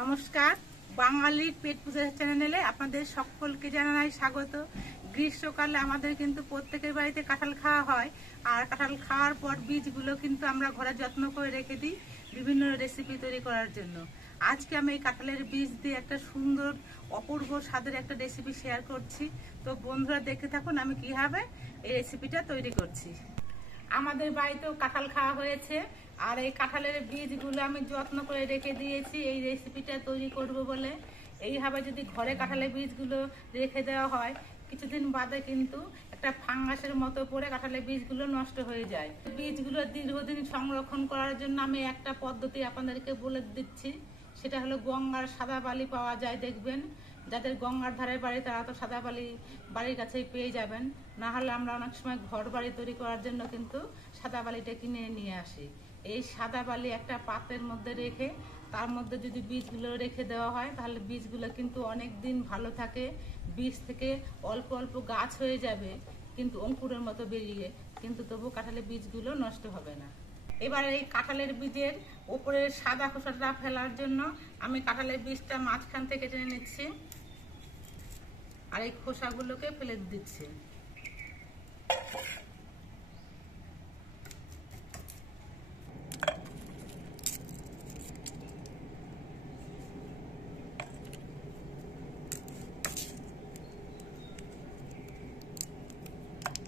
নমস্কার, বাঙালির পেট পূজা চ্যানেলে আপনাদের সকলকে জানাই স্বাগত। গ্রীষ্মকালে আমাদের কিন্তু প্রত্যেকের বাড়িতে কাঁঠাল খাওয়া হয়, আর কাঁঠাল খাওয়ার পর বীজগুলো কিন্তু আমরা ঘরে যত্ন করে রেখে দিই বিভিন্ন রেসিপি তৈরি করার জন্য। আজকে আমি এই কাঁঠালের বীজ দিয়ে একটা সুন্দর অপূর্ব স্বাদের একটা রেসিপি শেয়ার করছি। তো বন্ধুরা দেখতে থাকুন আমি কিভাবে এই রেসিপিটা তৈরি করছি। আমাদের বাড়িতেও কাঁঠাল খাওয়া হয়েছে, আর এই কাঁঠালের বীজগুলো আমি যত্ন করে রেখে দিয়েছি এই রেসিপিটা তৈরি করব বলে। এইভাবে যদি ঘরে কাঁঠালের বীজগুলো রেখে দেওয়া হয়, কিছুদিন বাদে কিন্তু একটা ফাঙ্গাসের মতো পড়ে কাঁঠালের বীজগুলো নষ্ট হয়ে যায়। বীজগুলো দীর্ঘদিন সংরক্ষণ করার জন্য আমি একটা পদ্ধতি আপনাদেরকে বলে দিচ্ছি। সেটা হলো গঙ্গার সাদা বালি পাওয়া যায়, দেখবেন যাদের গঙ্গার ধারে বাড়ি তারা তো সাদা বালি বাড়ির কাছেই পেয়ে যাবেন। না হলে আমরা অনেক সময় ঘর বাড়ি তৈরি করার জন্য কিন্তু সাদা বালিটা কিনে নিয়ে আসি। এই সাদা বালি একটা পাত্রের মধ্যে রেখে তার মধ্যে যদি বীজগুলো রেখে দেওয়া হয়, তাহলে বীজগুলো কিন্তু অনেক দিন ভালো থাকে। বীজ থেকে অল্প অল্প গাছ হয়ে যাবে, কিন্তু অঙ্কুরের মতো বেরিয়ে, কিন্তু তবু কাঁঠালের বীজগুলো নষ্ট হবে না। এবার এই কাঁঠালের বীজের উপরের সাদা খোসাটা ফেলার জন্য আমি কাঁঠালের বীজটা মাঝখান থেকে টেনে নিচ্ছি, আর এই খোসাগুলোকে ফেলে দিচ্ছি।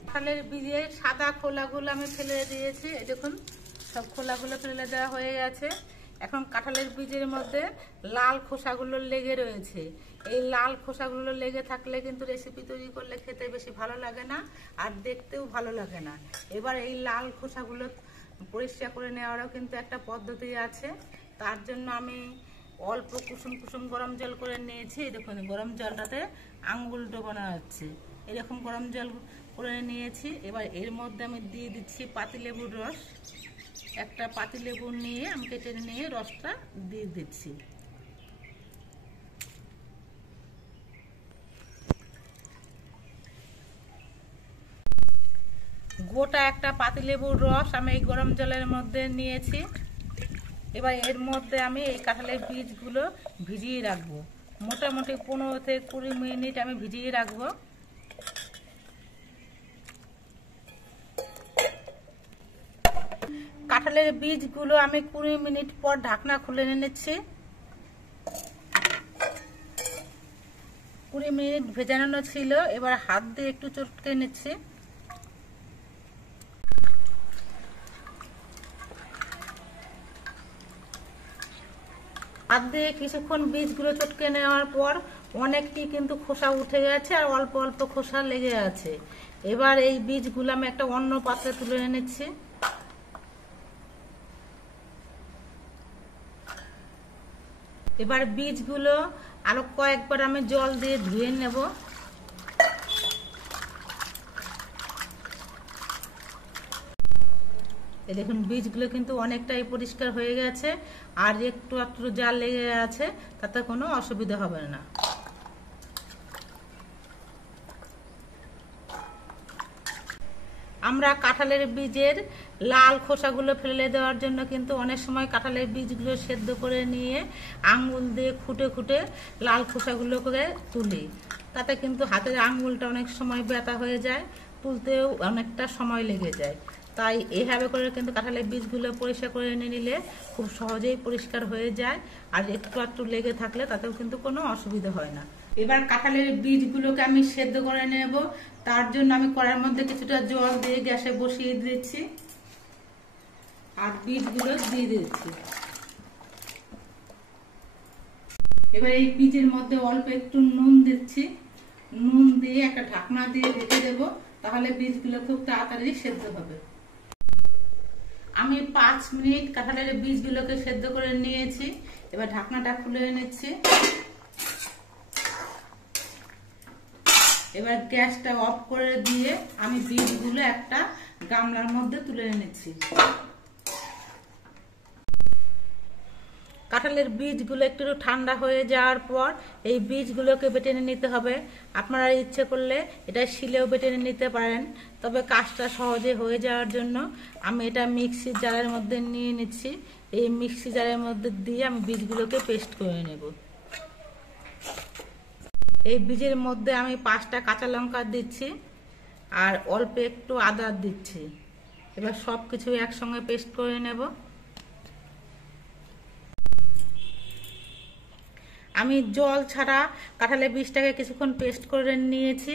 কাঁঠালের বীজের সাদা খোলাগুলো আমি ফেলে দিয়েছি, এই দেখুন সব খোলাগুলো ফেলে দেওয়া হয়ে গেছে। এখন কাঁঠালের বীজের মধ্যে লাল খোসাগুলো লেগে রয়েছে। এই লাল খোসাগুলো লেগে থাকলে কিন্তু রেসিপি তৈরি করলে খেতে বেশি ভালো লাগে না, আর দেখতেও ভালো লাগে না। এবার এই লাল খোসাগুলো পরিষ্কার করে নেওয়ারও কিন্তু একটা পদ্ধতি আছে। তার জন্য আমি অল্প কুসুম কুসুম গরম জল করে নিয়েছি। দেখুন গরম জলটাতে আঙ্গুল ডোবানো হচ্ছে, এরকম গরম জল করে নিয়েছি। এবার এর মধ্যে আমি দিয়ে দিচ্ছি পাতিলেবুর রস। একটা পাতিলেবু নিয়ে আমি কেটে নিয়ে রসটা দিয়ে দিচ্ছি। গোটা একটা পাতিলেবুর রস আমি এই গরম জলের মধ্যে নিয়েছি। এবার এর মধ্যে আমি এই কাঁঠালের বীজগুলো ভিজিয়ে রাখবো, মোটামুটি 15 থেকে 20 মিনিট আমি ভিজিয়ে রাখবো। কাঁঠালের বীজগুলো আমি 20 মিনিট পর ঢাকনা খুলে নিচ্ছি। 20 মিনিট ভেজানো ছিল, এবার হাত দিয়ে একটু চটকে নিচ্ছি। হাত দিয়ে কিছুক্ষণ বীজগুলো চটকে নেওয়ার পর অনেকটি কিন্তু খোসা উঠে গেছে, আর অল্প অল্প খোসা লেগে আছে। এবার এই বীজগুলো আমি একটা অন্য পাত্রে তুলে নিচ্ছি। এবার বীজগুলো আরো কয়েকবার আমি জল দিয়ে ধুয়ে নেব। দেখুন বীজগুলো কিন্তু অনেকটাই পরিষ্কার হয়ে গেছে, আর একটু একটু জল লেগে আছে, তাতে কোনো অসুবিধা হবে না। আমরা কাঁঠালের বীজের লাল খোসাগুলো ফেলে দেওয়ার জন্য কিন্তু অনেক সময় কাঁঠালের বীজগুলো সেদ্ধ করে নিয়ে আঙ্গুল দিয়ে খুঁটে খুঁটে লাল খোসাগুলো করে তুলি। তাতে কিন্তু হাতের আঙ্গুলটা অনেক সময় ব্যথা হয়ে যায়, তুলতেও অনেকটা সময় লেগে যায়। তাই এইভাবে করে কিন্তু কাঁঠালের বীজগুলো পরিষ্কার করে নিলে খুব সহজেই পরিষ্কার হয়ে যায়, আর একটু একটু লেগে থাকলে তাতেও কিন্তু কোনো অসুবিধা হয় না। এবার কাঁঠালের বীজগুলোকে আমি সেদ্ধ করে নেব। তার জন্য আমি কড়াইয়ের মধ্যে কিছুটা জল দিয়ে গ্যাসে বসিয়ে দিচ্ছি, আর বীজগুলো দিয়ে দিচ্ছি। এবার এই বীজের মধ্যে অল্প একটু নুন দিচ্ছি। নুন দিয়ে একটা ঢাকনা দিয়ে রেখে দেব, তাহলে বীজগুলো খুব তাড়াতাড়ি সেদ্ধ হবে। আমি 5 মিনিট কাঁঠালের বীজগুলোকে সেদ্ধ করে নিয়েছি। এবার ঢাকনাটা খুলে নিচ্ছি। এবার গ্যাসটা অফ করে দিয়ে আমি বীজগুলো একটা গামলার মধ্যে তুলে নিচ্ছি। কাঁঠালের বীজগুলো একটু ঠান্ডা হয়ে যাওয়ার পর এই বীজগুলোকে বেটে নিতে হবে। আপনারা ইচ্ছে করলে এটা শিলেও বেটে নিতে পারেন, তবে কাজটা সহজে হয়ে যাওয়ার জন্য আমি এটা মিক্সির জারের মধ্যে নিয়ে নিচ্ছি। এই মিক্সি জারের মধ্যে দিয়ে আমি বীজগুলোকে পেস্ট করে নেব। এই বীজের মধ্যে আমি 5টা কাঁচা লঙ্কা দিচ্ছি আর অল্প একটু আদা দিচ্ছি। এবার সব কিছু একসঙ্গে পেস্ট করে নেব। আমি জল ছাড়া কাঁঠালের বীজটাকে কিছুক্ষণ পেস্ট করে নিয়েছি।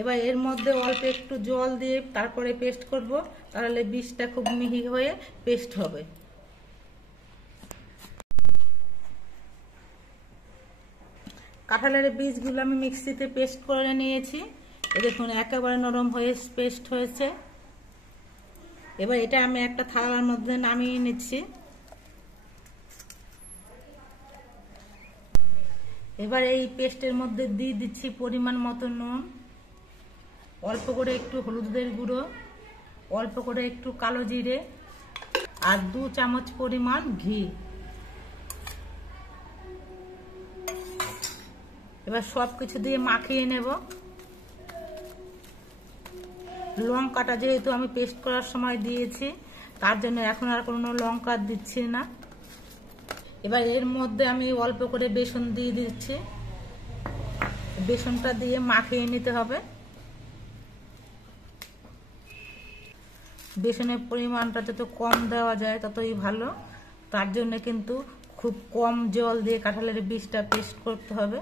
এবার এর মধ্যে অল্প একটু জল দিয়ে তারপরে পেস্ট করব, তাহলে বীজটা খুব মিহি হয়ে পেস্ট হবে। কাঁঠালের বীজগুলো আমি মিক্সিতে পেস্ট করে নিয়েছি। দেখুন একেবারে নরম হয়ে পেস্ট হয়েছে। এবার এটা আমি একটা থালার মধ্যে নামিয়ে নিচ্ছি। এবার এই পেস্টের মধ্যে দিয়ে দিচ্ছি পরিমাণ মতো নুন, অল্প করে একটু হলুদের গুঁড়ো, অল্প করে একটু কালো জিরে আর 2 চামচ পরিমাণ ঘি। এবার সব কিছু দিয়ে মাখিয়ে নেব। লঙ্কাটা যেহেতু আমি পেস্ট করার সময় দিয়েছি, তার জন্য এখন আর কোনো লঙ্কা দিচ্ছি না। এবার এর মধ্যে আমি অল্প করে বেসন দিয়ে দিচ্ছি। বেসনটা দিয়ে মাখিয়ে নিতে হবে। বেসনের পরিমাণটা যত কম দেওয়া যায় ততই ভালো। তার জন্য কিন্তু খুব কম জল দিয়ে কাঁঠালের বীজটা পেস্ট করতে হবে।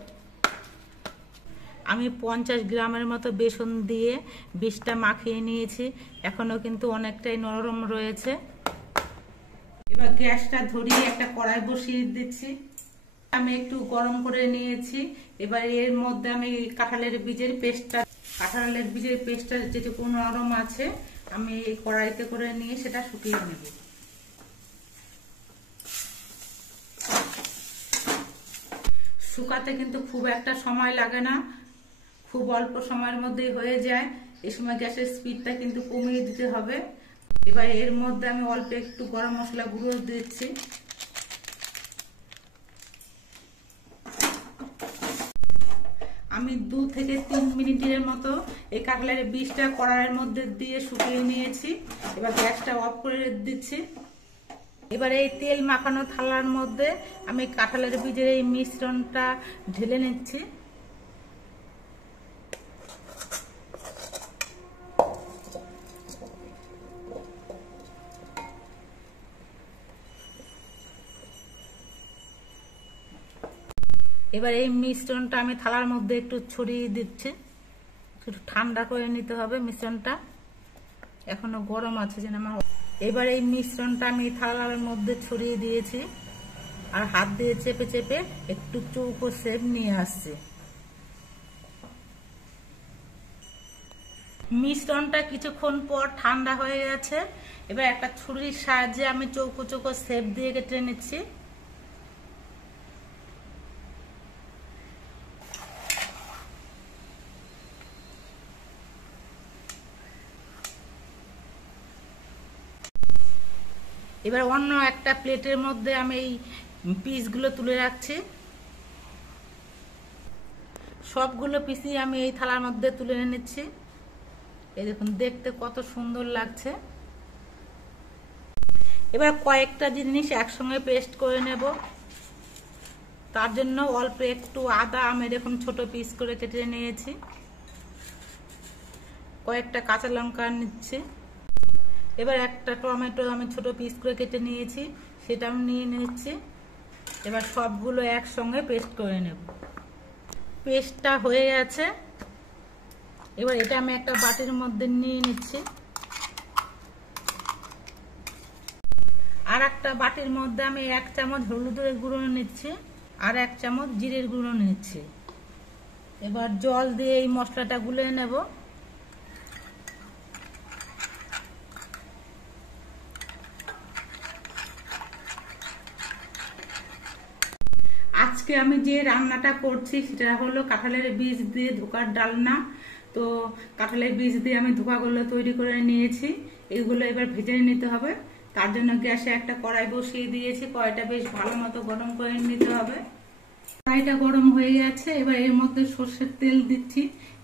আমি 50 গ্রামের মতো বেসন দিয়ে বীজটা মাখিয়ে নিয়েছি। এখনো কিন্তু অনেকটাই নরম রয়েছে। এবার গ্যাসটা ধরিয়ে একটা কড়াই বসিয়ে দিচ্ছি। আমি একটু গরম করে নিয়েছি। এবার এর মধ্যে আমি কাঁঠালের বীজের পেস্টটা যেটুকু নরম আছে আমি এই কড়াইতে করে নিয়ে সেটা শুকিয়ে নেব। শুকাতে কিন্তু খুব একটা সময় লাগে না, খুব অল্প সময়ের মধ্যেই হয়ে যায়। এই সময় গ্যাসের স্পিডটা কিন্তু কমিয়ে দিতে হবে। এবার এর মধ্যে আমি অল্প একটু গরম মশলা গুঁড়ো দিচ্ছি। আমি 2 থেকে 3 মিনিটের মতো এই কাঁঠালের বীজটা কড়াইয়ের মধ্যে দিয়ে শুকিয়ে নিয়েছি। এবার গ্যাসটা অফ করে দিচ্ছি। এবার এই তেল মাখানো থালার মধ্যে আমি কাঁঠালের বীজের এই মিশ্রণটা ঢেলে নিচ্ছি। এবার এই মিশ্রণটা আমি থালার মধ্যে একটু ছড়িয়ে দিচ্ছি। একটু ঠান্ডা করে নিতে হবে মিশ্রণটা, এখনো গরম আছে যেন আমার। এবার এই মিশ্রণটা আমি থালার মধ্যে ছড়িয়ে দিয়েছি আর হাত দিয়ে চেপে চেপে একটু চৌকো শেপ নিয়ে আসছি। মিশ্রণটা কিছুক্ষণ পর ঠান্ডা হয়ে গেছে। এবার একটা ছুরির সাহায্যে আমি চৌকো চৌকো শেপ দিয়ে কেটে নিচ্ছি। এবার অন্য একটা প্লেটের মধ্যে আমি এই পিসগুলো তুলে রাখছি। সবগুলো পিসই আমি এই থালার মধ্যে তুলে নিচ্ছি। এই দেখুন দেখতে কত সুন্দর লাগছে। এবার কয়েকটা জিনিস একসঙ্গে পেস্ট করে নেব। তার জন্য অল্প একটু আদা আমি এরকম ছোট পিস করে কেটে নিয়েছি। কয়েকটা কাঁচা লঙ্কা নিচ্ছি। এবার একটা টমেটো আমি ছোট পিস করে কেটে নিয়েছি, সেটাও নিয়ে নিচ্ছি। এবার সবগুলো একসঙ্গে পেস্ট করে নেব। পেস্টটা হয়ে গেছে। এবার এটা আমি একটা বাটির মধ্যে নিয়ে নিচ্ছি। আর একটা বাটির মধ্যে আমি 1 চামচ হলুদের গুঁড়ো নিচ্ছি আর 1 চামচ জিরের গুঁড়ো নিচ্ছি। এবার জল দিয়ে এই মশলাটা গুলে নেব। আজকে আমি যে রান্নাটা করছি সেটা হলো কাঁঠালের বীজ দিয়ে ধোকার ডালনা। তো কাঁঠালের বীজ দিয়ে আমি ধোকাগুলো তৈরি করে নিয়েছি। এগুলো এবার ভেজে নিতে হবে। তার জন্য গ্যাসে একটা কড়াই বসিয়ে দিয়েছি। কড়াইটা বেশ ভালো মতো গরম করে নিতে হবে। কড়াইটা গরম হয়ে গেছে। এবার এর মধ্যে সর্ষের তেল দিচ্ছি।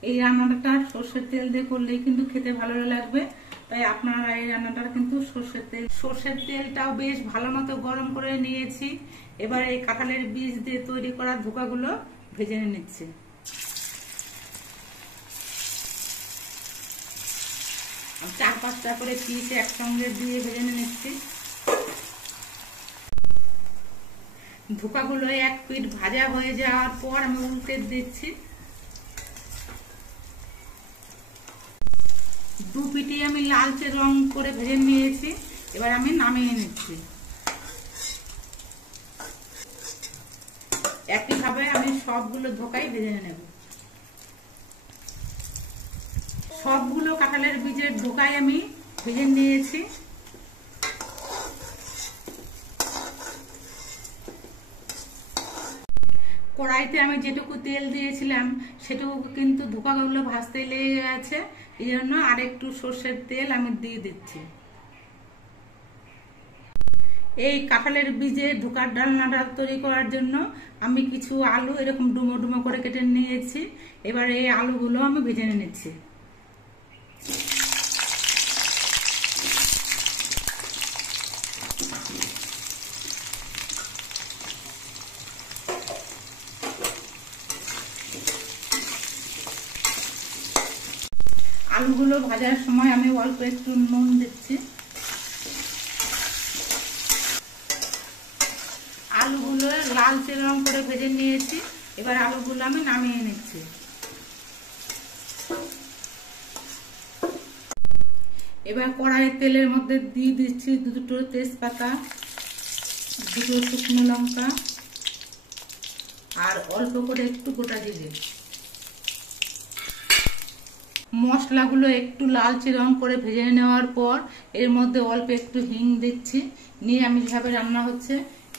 এই রান্নাটা সর্ষের তেল দিয়ে করলেই কিন্তু খেতে ভালো লাগবে। তাই আপনারা এই রান্নাটা কিন্তু সর্ষের তেলটাও বেশ ভালো মতো গরম করে নিয়েছি। এবার এই কাঁঠালের বীজ দিয়ে তৈরি করা ধোকাগুলো ভেজে নিচ্ছি। চার পাঁচটা করে পিস একসঙ্গে দিয়ে ভেজে নিচ্ছি। ধোকাগুলো এক পিঠ ভাজা হয়ে যাওয়ার পর আমি উল্টে দিচ্ছি। দু পিঠে আমি লালচে রং করে ভেজে নিয়েছি। এবার আমি নামিয়ে নিচ্ছি। একইভাবে আমি সবগুলো ধোকাই ভেজে নেব। সবগুলো কাঁঠালের বীজের ধোকাই আমি ভেজে নিয়েছি। কড়াইতে আমি যেটুকু তেল দিয়েছিলাম সেটুকু কিন্তু ধোকাগুলো ভাজতে লেগে গেছে, এই জন্য আরেকটু সর্ষের তেল আমি দিয়ে দিচ্ছি। এই কাঁঠালের বীজে ধোকার ডালনাটা তৈরি করার জন্য আমি কিছু আলু এরকম ডুমো ডুমো করে কেটে নিয়েছি। এবার এই আলুগুলো আমি ভেজে নিচ্ছি। আলুগুলো ভাজার সময় আমি অল্প একটু নুন দিচ্ছি। আলুগুলো লালচে রং করে ভেজে নিয়েছি। এবার আলুগুলো আমি নামিয়ে নিচ্ছি। এবার কড়াইয়ের তেলের মধ্যে দিয়ে দিচ্ছি দুটো তেজপাতা, দুটো শুকনো লঙ্কা আর অল্প করে একটু গোটা জিরে। মশলাগুলো একটু লালচে রং করে ভেজে নেওয়ার পর এর মধ্যে অল্প একটু হিং দিচ্ছি। নিরামিষভাবে রান্না হচ্ছে,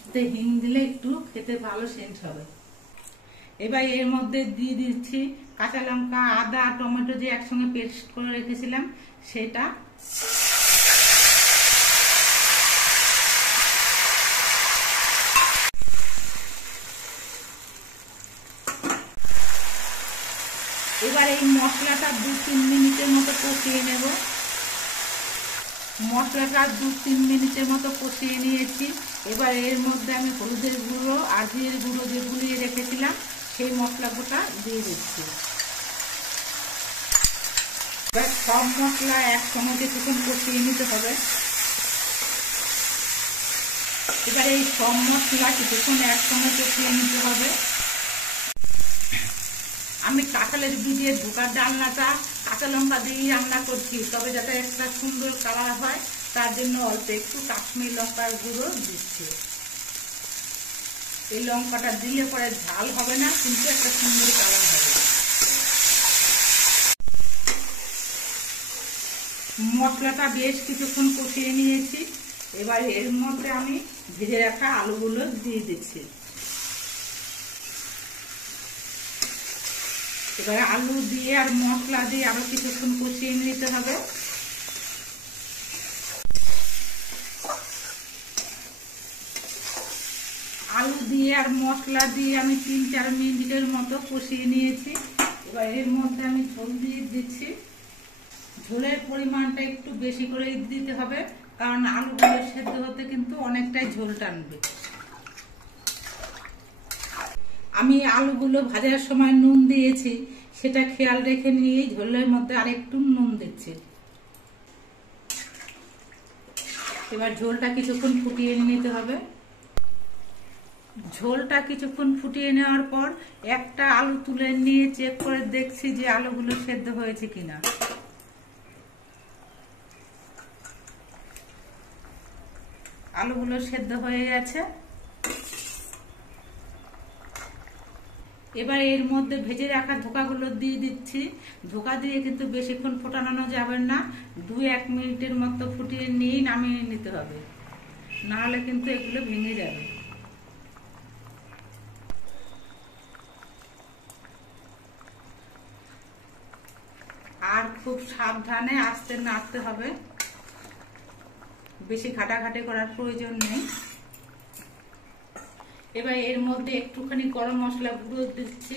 এতে হিং দিলে একটু খেতে ভালো সেন্ট হবে। এবার এর মধ্যে দিয়ে দিচ্ছি কাঁচা লঙ্কা, আদা, টমেটো যে একসঙ্গে পেস্ট করে রেখেছিলাম সেটা। এবার এই মশলাটা 2-3 মিনিটের মতো কষিয়ে নেব। মশলাটা 2-3 মিনিটের মতো কষিয়ে নিয়েছি। এবার এর মধ্যে আমি হলুদের গুঁড়ো আর জিরের গুঁড়ো যে গুলিয়ে রেখেছিলাম সেই মশলাটা দিয়ে দিচ্ছি। এবার সব মশলা একসঙ্গে কিছুক্ষণ কষিয়ে নিতে হবে। এবার এই সব মশলা কিছুক্ষণ একসঙ্গে কষিয়ে নিতে হবে। আমি কাঁঠালের বীজের ধোকার ডালনাটা কাঁচা লঙ্কা দিয়ে রান্না করছি, তবে যাতে একটা সুন্দর কালার হয় তার জন্য অল্প একটু কাশ্মীর লঙ্কার গুঁড়ো দিচ্ছি। এই লঙ্কাটা দিলে পরে ঝাল হবে না, কিন্তু একটা সুন্দর কালার হবে। মশলাটা বেশ কিছুক্ষণ কষিয়ে নিয়েছি। এবার এর মধ্যে আমি ভেজে রাখা আলুগুলো দিয়ে দিচ্ছি। এবার আলু দিয়ে আর মশলা দিয়ে আরো কিছুক্ষণ কষিয়ে নিতে হবে। আলু দিয়ে আর মশলা দিয়ে আমি 3-4 মিনিটের মতো কষিয়ে নিয়েছি। এবার এর মধ্যে আমি ঝোল দিয়ে দিচ্ছি। ঝোলের পরিমাণটা একটু বেশি করে দিতে হবে, কারণ আলুগুলো সেদ্ধ হতে কিন্তু অনেকটাই ঝোল টানবে। আমি আলুগুলো ভাজার সময় নুন দিয়েছি, সেটা খেয়াল রেখে নিয়ে ঝোলের মধ্যে আরেকটু নুন দিচ্ছি। এবার ঝোলটা কিছুক্ষণ ফুটিয়ে নিতে হবে। ঝোলটা কিছুক্ষণ ফুটিয়ে নেওয়ার পর একটা আলু তুলে নিয়ে চেক করে দেখছি যে আলুগুলো সেদ্ধ হয়েছে কিনা। আলুগুলো সেদ্ধ হয়ে গেছে। এবার এর মধ্যে ভেজে রাখা ধোকাগুলো দিয়ে দিচ্ছি। ধোকা দিয়ে কিন্তু বেশিক্ষণ ফোটানো যাবে না, 2-1 মিনিটের মতো ফুটিয়ে নিয়ে নামিয়ে নিতে হবে, নাহলে কিন্তু এগুলো ভেঙে যাবে। আর খুব সাবধানে আস্তে নাড়তে হবে, বেশি ঘাটাঘাটি করার প্রয়োজন নেই। এবার এর মধ্যে একটুখানি গরম মশলা গুঁড়ো দিচ্ছি।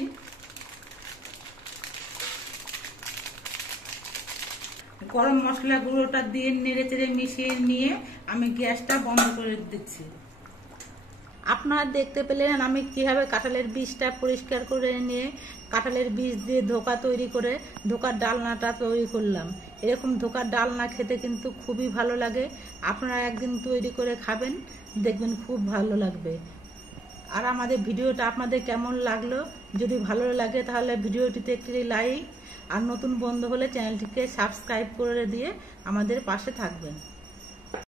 গরম মশলা গুঁড়োটা দিয়ে নেড়ে চেড়ে মিশিয়ে নিয়ে আমি গ্যাসটা বন্ধ করে দিচ্ছি। আপনারা দেখতে পেলেন আমি কিভাবে কাঁঠালের বীজটা পরিষ্কার করে নিয়ে কাঁঠালের বীজ দিয়ে ধোকা তৈরি করে ধোকার ডালনাটা তৈরি করলাম। এরকম ধোকার ডালনা খেতে কিন্তু খুবই ভালো লাগে। আপনারা একদিন তৈরি করে খাবেন, দেখবেন খুব ভালো লাগবে। আর আমাদের ভিডিওটা আপনাদের কেমন লাগলো, যদি ভালো লাগে তাহলে ভিডিওটিতে একটি লাইক, আর নতুন বন্ধু হলে চ্যানেলটিকে সাবস্ক্রাইব করে দিয়ে আমাদের পাশে থাকবেন।